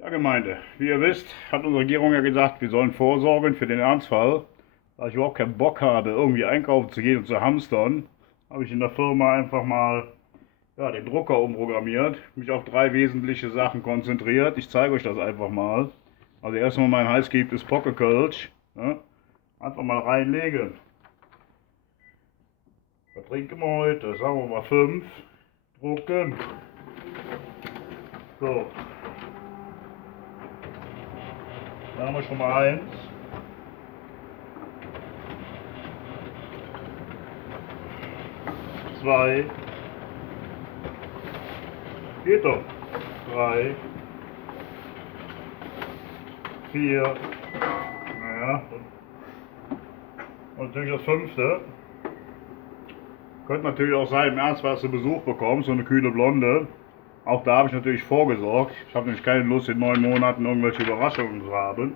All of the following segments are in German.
Ja, Gemeinde, wie ihr wisst, hat unsere Regierung ja gesagt, wir sollen vorsorgen für den Ernstfall. Da ich überhaupt keinen Bock habe, irgendwie einkaufen zu gehen und zu hamstern, habe ich in der Firma einfach mal den Drucker umprogrammiert, mich auf drei wesentliche Sachen konzentriert. Ich zeige euch das einfach mal. Also erstmal mein heißgeliebtes Pockekölsch. Ne? Einfach mal reinlegen. Was trinken wir heute? Sagen wir mal 5. Drucken. So, da haben wir schon mal 1. Zwei. Geht doch. 3. 4. Naja. Und natürlich das 5. Könnte natürlich auch sein, im Ernst, was du Besuch bekommst, so eine kühle Blonde. Auch da habe ich natürlich vorgesorgt. Ich habe nämlich keine Lust, in 9 Monaten irgendwelche Überraschungen zu haben.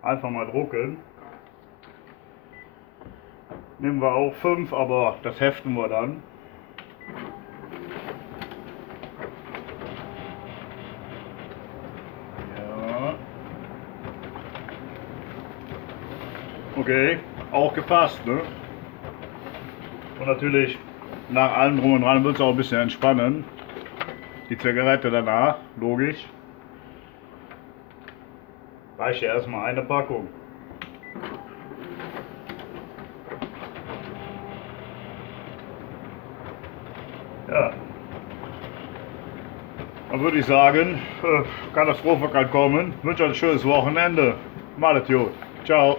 Einfach mal drucken. Nehmen wir auch 5, aber das heften wir dann. Ja. Okay, auch gepasst, ne? Und natürlich, nach allem drum und dran wird es auch ein bisschen entspannen. Die Zigarette danach, logisch. Reicht ja erstmal eine Packung. Ja. Dann würde ich sagen, Katastrophe kann kommen. Ich wünsche euch ein schönes Wochenende. Malet gut. Ciao.